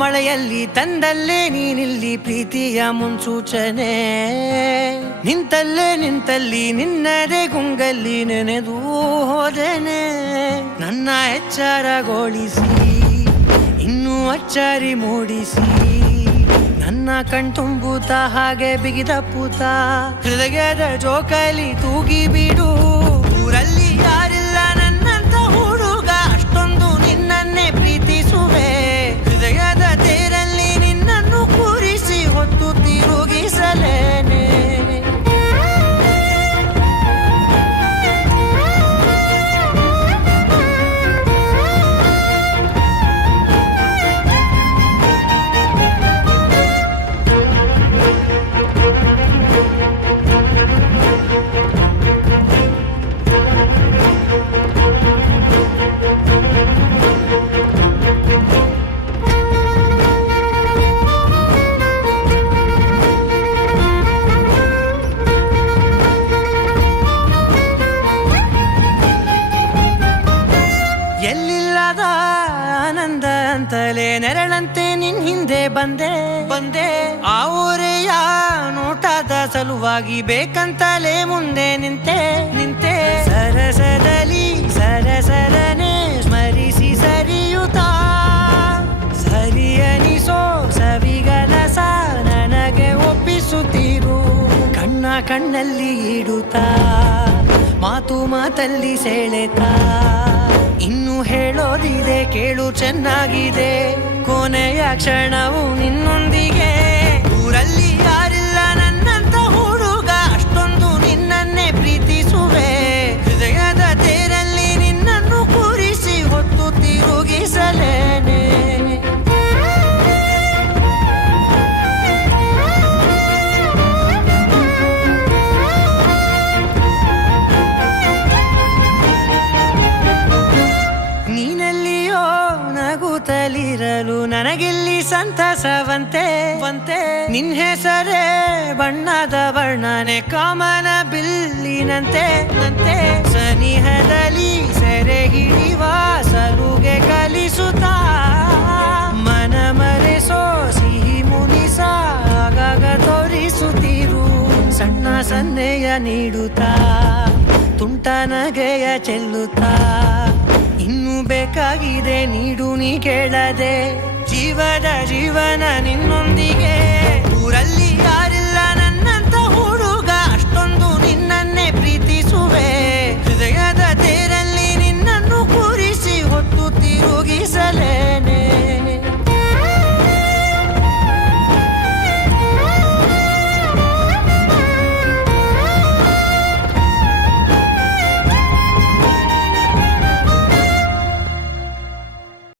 ಮಳೆಯಲ್ಲಿ ತಂದಲ್ಲೇ ನೀನಿಲ್ಲಿ ಪ್ರೀತಿಯ ಮುನ್ಸೂಚನೆ, ನಿಂತಲ್ಲಿ ನಿನ್ನದೇ ಗುಂಗಲ್ಲಿ ನೆನೆದು ಹೋದೆನೆ. ನನ್ನ ಎಚ್ಚರಗೊಳಿಸಿ ಇನ್ನೂ ಅಚ್ಚರಿ ಮೂಡಿಸಿ, ನನ್ನ ಕಣ್ತುಂಬುತ್ತ ಹಾಗೆ ಬಿಗಿದಪ್ಪುತ್ತ ಹೃದಯದ ಜೋಕಾಲಿ ತೂಗಿ ಬಿಡು. ಊರಲ್ಲಿ ಯಾರಿಲ್ಲ ನನ್ನಂತ ಹುಡುಗ, ಅಷ್ಟೊಂದು ನಿನ್ನನ್ನೇ ಪ್ರೀತಿಸುವೆ. ಹೃದಯದ ತೇರಲ್ಲಿ ನಿನ್ನನ್ನು ಕೂರಿಸಿ ಹೊತ್ತು ತಿರುಗಿಸಲೇನೆ. ಎಲ್ಲಿಲ್ಲದ ಆನಂದ ಅಂತಲೇ ನೆರಳಂತೆ ನಿನ್ ಹಿಂದೆ ಬಂದೆ. ಆ ಊರೆಯ ನೋಟದ ಸಲುವಾಗಿ ಬೇಕಂತಲೇ ಮುಂದೆ ನಿಂತೆ. ಸರಸದಲ್ಲಿ ಸರಸರನೆ ಸ್ಮರಿಸಿ ಸರಿಯುತ್ತಾ, ಸರಿಯನಿಸೋ ಸವಿಗಲಸ ನನಗೆ ಒಪ್ಪಿಸುತ್ತೀರು. ಕಣ್ಣಲ್ಲಿ ಇಡುತ್ತಾ, ಮಾತಲ್ಲಿ ಸೆಳೆತಾ, ಇನ್ನು ಹೇಳೋದಿದೆ ಕೇಳು ಚೆನ್ನಾಗಿದೆ. ಕೊನೆಯ ಕ್ಷಣವು ನಿನ್ನೊಂದಿಗೆ. ಊರಲ್ಲಿ ಯಾರಿಲ್ಲ ನನ್ನಂತ ಹುಡುಗ, ಅಷ್ಟೊಂದು ನಿನ್ನನ್ನೇ ಪ್ರೀತಿಸುವೆ. ಹೃದಯದ ತೇರಲ್ಲಿ ನಿನ್ನನ್ನು ಕೂರಿಸಿ ಹೊತ್ತು ತಿರುಗಿಸಲೇನೆ. ನೀನೆಲ್ಲಿಯೋ ನಗುತ್ತಲಿರಲು ನನಗಿಲ್ಲಿ ಸಂತಸವಂತೆ. ನಿನ್ ಹೆಸರೇ ಬಣ್ಣದ ವರ್ಣನೆ ಕಾಮನ ಬಿಲ್ಲಿನಂತೆ. ಸನಿಹದಲ್ಲಿ ಸೆರೆ ಹಿಡಿಯುವ ಸಲುಗೆ ಕಲಿಸುತ್ತಾ, ಮನ ಮರೆಸೋ ಸಿಹಿ ಮುನಿಸ ಆಗಾಗ ತೋರಿಸುತ್ತೀರು. ಸಣ್ಣ ಸನ್ನೆಯ ನೀಡುತ್ತಾ, ತುಂಟ ನಗೆಯ ಚೆಲ್ಲುತ್ತಾ, ಇನ್ನು ಬೇಕಾಗಿದೆ ನೀಡು ನೀ ಕೇಳದೆ. ಜೀವನ ನಿನ್ನೊಂದಿಗೆ.